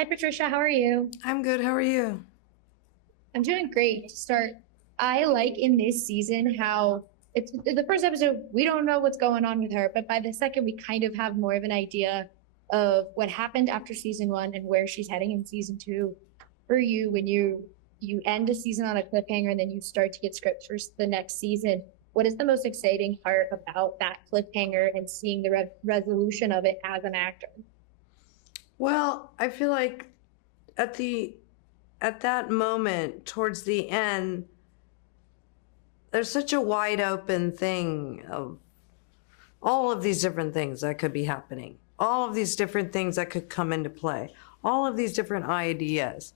Hi, Patricia. How are you? I'm good. How are you? I'm doing great. To start, I like in this season how it's the first episode, we don't know what's going on with her, but by the second, we kind of have more of an idea of what happened after season one and where she's heading in season two. For you, when you end a season on a cliffhanger and then you start to get scripts for the next season, what is the most exciting part about that cliffhanger and seeing the resolution of it as an actor? Well, I feel like at the at that moment towards the end, there's such a wide open thing of all of these different things that could be happening, all of these different things that could come into play, all of these different ideas.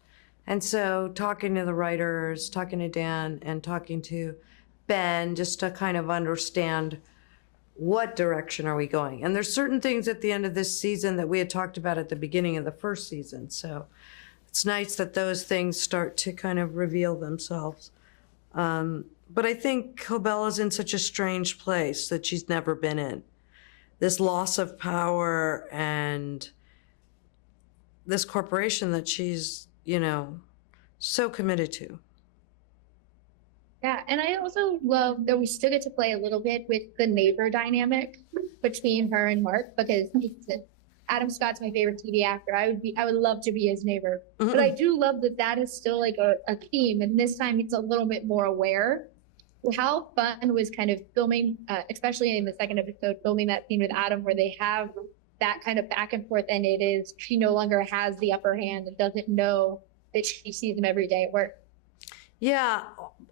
And so talking to the writers, talking to Dan and talking to Ben just to kind of understand what direction are we going. And there's certain things at the end of this season that we had talked about at the beginning of the first season. So it's nice that those things start to kind of reveal themselves. But I think Cobella's in such a strange place that she's never been in. This loss of power and this corporation that she's, so committed to. Yeah, and I also love that we still get to play a little bit with the neighbor dynamic between her and Mark because Adam Scott's my favorite TV actor. I would love to be his neighbor. But I do love that that is still like a theme, and this time it's a little bit more aware. How fun was kind of filming, especially in the second episode, filming that scene with Adam where they have that kind of back and forth, and it is she no longer has the upper hand and doesn't know that she sees him every day at work. Yeah,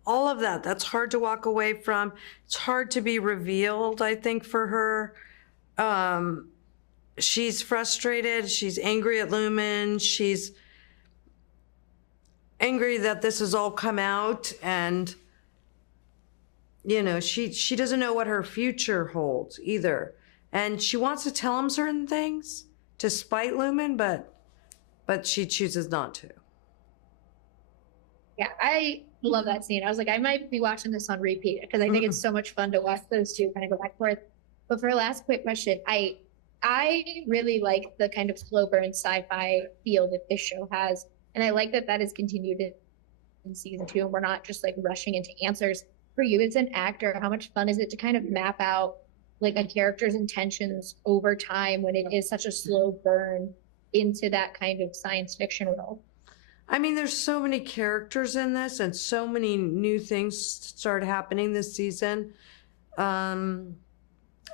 all of that. That's hard to walk away from. It's hard to be revealed, I think, for her. She's frustrated. She's angry at Lumen. She's angry that this has all come out. And, she doesn't know what her future holds either. And she wants to tell him certain things to spite Lumen, but she chooses not to. Yeah, I love that scene. I was like, I might be watching this on repeat because I think it's so much fun to watch those two kind of go back and forth. But for a last quick question, I really like the kind of slow burn sci-fi feel that this show has. And I like that that is continued in season two, and we're not just like rushing into answers. For you as an actor, how much fun is it to kind of map out like a character's intentions over time when it is such a slow burn into that kind of science fiction world? I mean, there's so many characters in this and so many new things start happening this season. Again,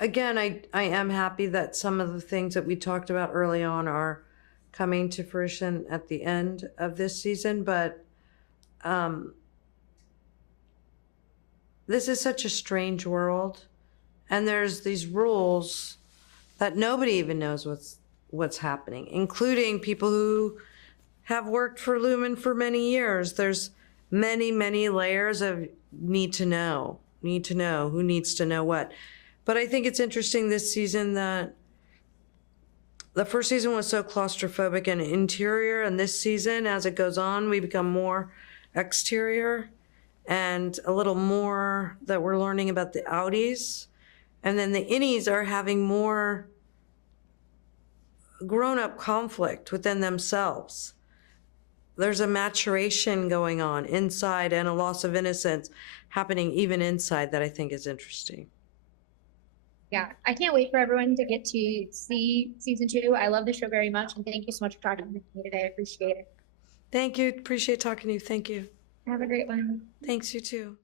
I am happy that some of the things that we talked about early on are coming to fruition at the end of this season, but this is such a strange world, and there's these rules that nobody even knows what's happening, including people who have worked for Lumen for many years. There's many, many layers of need to know, who needs to know what. But I think it's interesting this season that the first season was so claustrophobic and interior, and this season, as it goes on, we become more exterior and a little more that we're learning about the outies. And then the innies are having more grown-up conflict within themselves. There's a maturation going on inside and a loss of innocence happening even inside that I think is interesting. Yeah, I can't wait for everyone to get to see season two. I love the show very much, and thank you so much for talking with me today. I appreciate it. Thank you. Appreciate talking to you. Thank you. Have a great one. Thanks, you too.